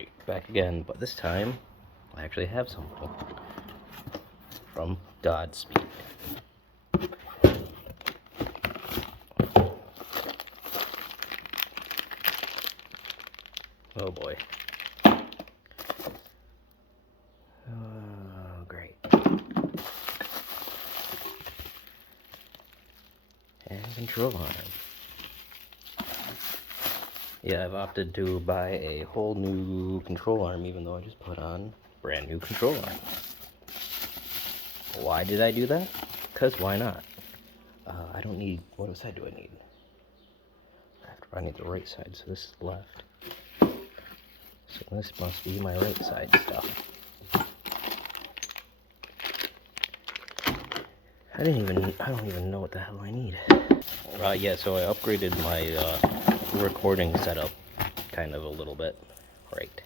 Alright, back again, but this time I actually have something from Godspeed. Oh boy. Oh, great. And control arm. Yeah, I've opted to buy a whole new control arm, even though I just put on brand new control arm. Why did I do that? Because why not? I don't need, what side do I need? I need the right side, so this is left. So this must be my right side stuff. I don't even know what the hell I need. Yeah, so I upgraded my recording setup kind of a little bit. Right.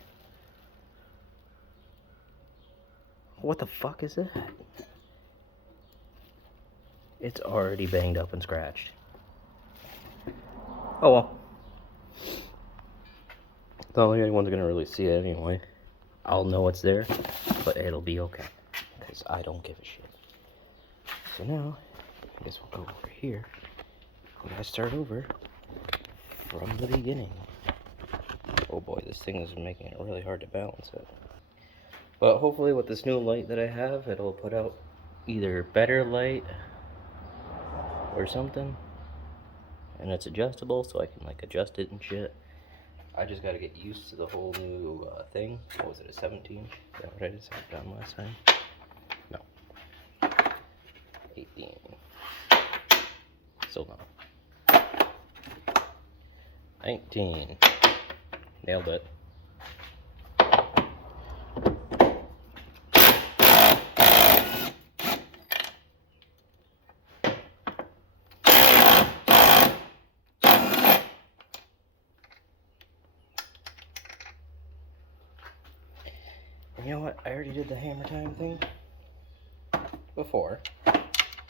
What the fuck is that? It's already banged up and scratched. Oh well. The only one's gonna really see it anyway. I'll know it's there, but it'll be okay. Because I don't give a shit. So now, I guess we'll go over here. We gotta start over from the beginning. Oh boy, this thing is making it really hard to balance it. But hopefully with this new light that I have, it'll put out either better light or something. And it's adjustable, so I can like adjust it and shit. I just gotta get used to the whole new thing. What was it, a 17? Is that what I just had done last time? No. 18. Still no. 19. Nailed it. You know what? I already did the hammer time thing before,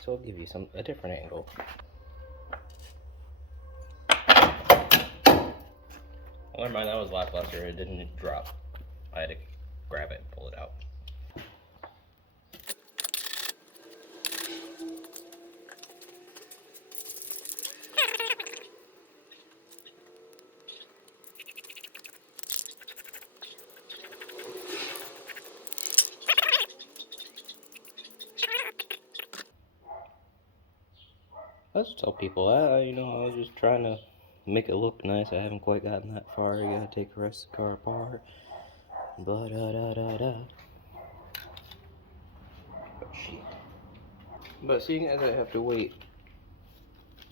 so I'll give you a different angle. Never mind, that was lackluster. It didn't drop. I had to grab it and pull it out. I just tell people, I was just trying to make it look nice. I haven't quite gotten that far. You gotta take the rest of the car apart. Blah da da da da. Oh shit. But seeing as I have to wait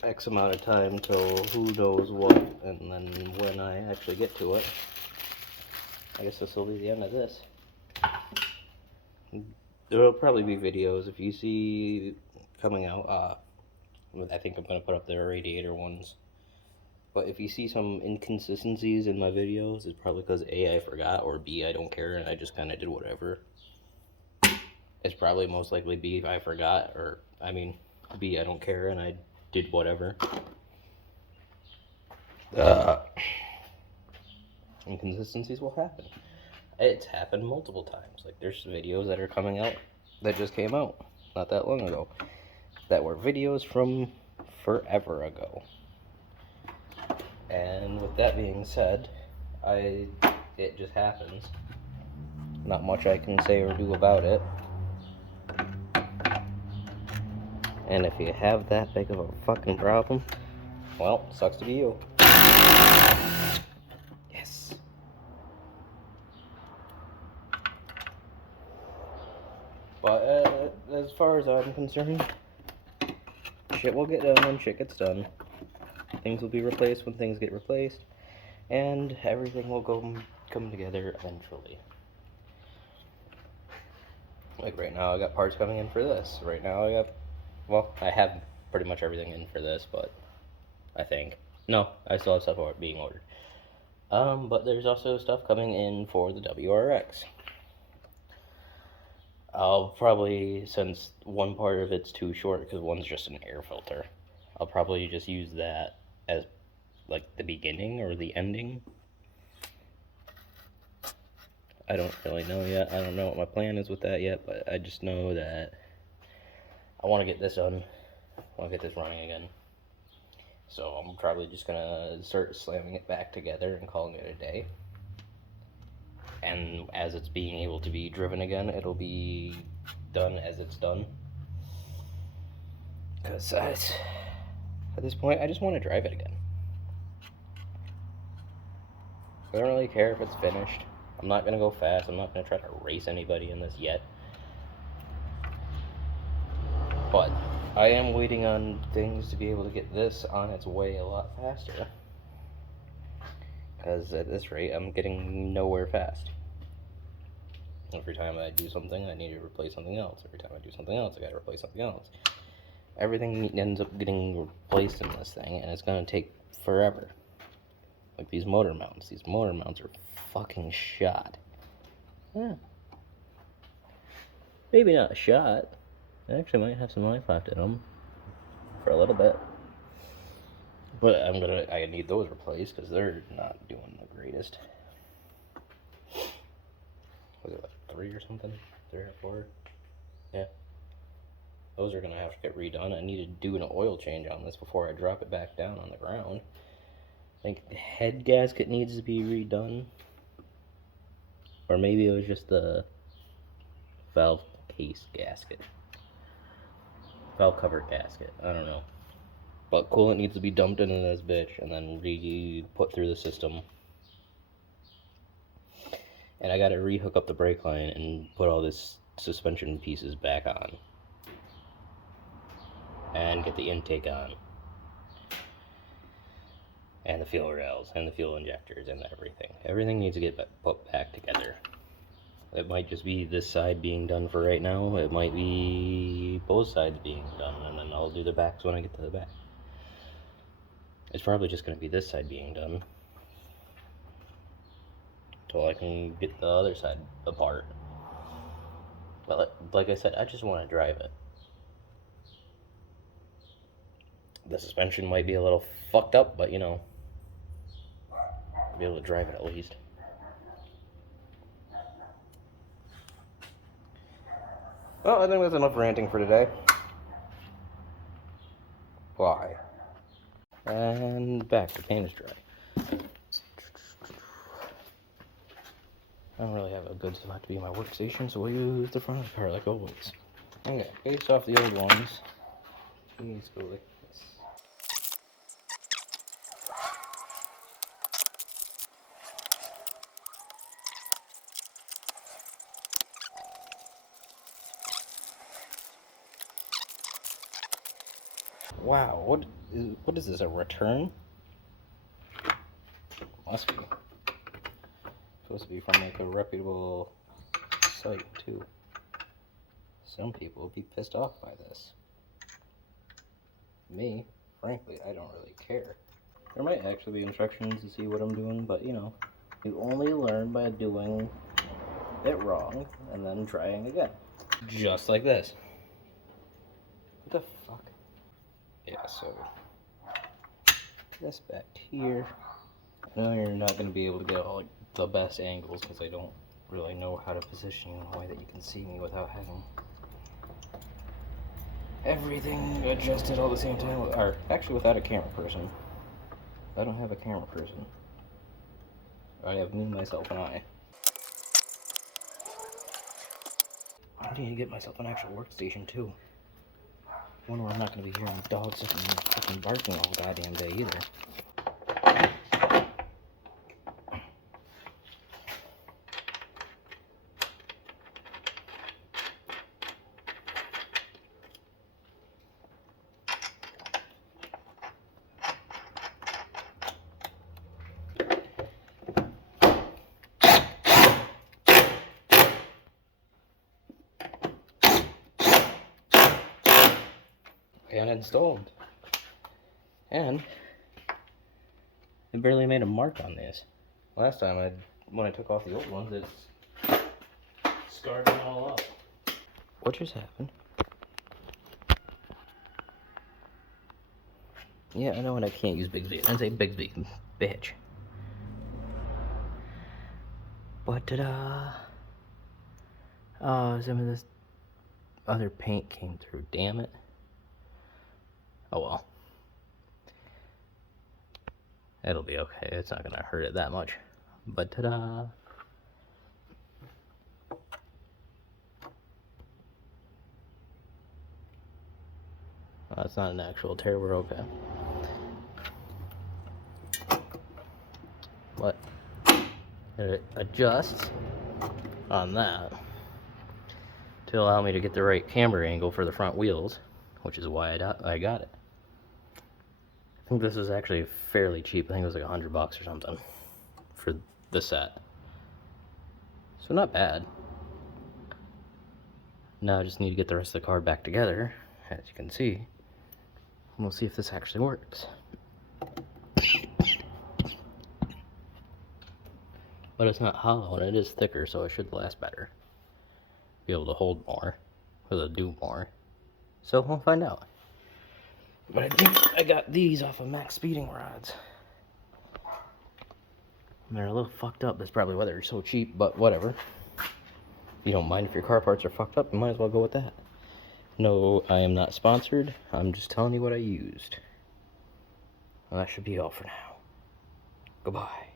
X amount of time till who knows what, and then when I actually get to it, I guess this will be the end of this. There will probably be videos if you see coming out. I think I'm going to put up the radiator ones. But if you see some inconsistencies in my videos, it's probably because A, I forgot, or B, I don't care, and I just kind of did whatever. It's probably most likely B, I forgot, or, B, I don't care, and I did whatever. Inconsistencies will happen. It's happened multiple times. Like, there's videos that are coming out that just came out not that long ago that were videos from forever ago. And with that being said, it just happens. Not much I can say or do about it. And if you have that big of a fucking problem, well, sucks to be you. Yes. But as far as I'm concerned, shit will get done when shit gets done. Things will be replaced when things get replaced, and everything will come together eventually. Like right now, I got parts coming in for this. Right now, I have pretty much everything in for this, but I think no, I still have stuff being ordered. But there's also stuff coming in for the WRX. I'll probably, since one part of it's too short because one's just an air filter, I'll probably just use that as like the beginning or the ending. I don't really know yet. I don't know what my plan is with that yet, but I just know that I want to get this done. I want to get this running again. So I'm probably just going to start slamming it back together and calling it a day. And as it's being able to be driven again, it'll be done as it's done. Because at this point, I just want to drive it again. I don't really care if it's finished. I'm not going to go fast. I'm not going to try to race anybody in this yet. But I am waiting on things to be able to get this on its way a lot faster. Because at this rate, I'm getting nowhere fast. Every time I do something, I need to replace something else. Every time I do something else, I gotta replace something else. Everything ends up getting replaced in this thing, and it's gonna take forever. Like these motor mounts. These motor mounts are fucking shot. Yeah. Maybe not a shot. I actually might have some life left in them. For a little bit. But I need those replaced, because they're not doing the greatest. Was it like 3 or something? 3 or 4? Yeah. Those are gonna have to get redone. I need to do an oil change on this before I drop it back down on the ground. I think the head gasket needs to be redone. Or maybe it was just the valve case gasket. Valve cover gasket. I don't know. But coolant needs to be dumped into this bitch and then put through the system. And I gotta rehook up the brake line and put all this suspension pieces back on. And get the intake on. And the fuel rails, and the fuel injectors, and everything. Everything needs to get put back together. It might just be this side being done for right now. It might be both sides being done, and then I'll do the backs when I get to the back. It's probably just going to be this side being done. Until I can get the other side apart. But like I said, I just want to drive it. The suspension might be a little fucked up, but you know, I'll be able to drive it at least. Well, I think that's enough ranting for today. Bye. And back, the paint is dry. I don't really have a good spot to be in my workstation, so we'll use the front of the car like always. Okay, based off the old ones, these go like this. Wow, what is this, a return? Must be. Supposed to be from like a reputable site too. Some people would be pissed off by this. Me, frankly, I don't really care. There might actually be instructions to see what I'm doing, but you know, you only learn by doing it wrong and then trying again. Just like this. What the fuck? Yeah, so this back here. No, you're not going to be able to get all like, the best angles because I don't really know how to position you in a way that you can see me without having everything adjusted all the same time, or actually without a camera person. I don't have a camera person. I have me, myself, and I. I need to get myself an actual workstation too. One where I'm not going to be hearing dogs fucking barking all goddamn day either. And installed. And it barely made a mark on this. Last time when I took off the old ones, it's scarred them all up. What just happened? Yeah, I know when I can't use Bixby. I say Bixby, bitch. But ta-da! Oh, some of this other paint came through, damn it. Oh well. It'll be okay, it's not gonna hurt it that much. But ta-da! That's not an actual tear, we're okay. But it adjusts on that to allow me to get the right camber angle for the front wheels, which is why I got it. I think this was actually fairly cheap. I think it was like $100 or something for the set. So not bad. Now I just need to get the rest of the car back together, as you can see. And we'll see if this actually works. But it's not hollow and it is thicker, so it should last better. Be able to hold more, or do more. So we'll find out. But I think I got these off of Max speeding rods. They're a little fucked up. That's probably why they're so cheap, but whatever. You don't mind if your car parts are fucked up, you might as well go with that. No, I am not sponsored. I'm just telling you what I used. And that should be all for now. Goodbye.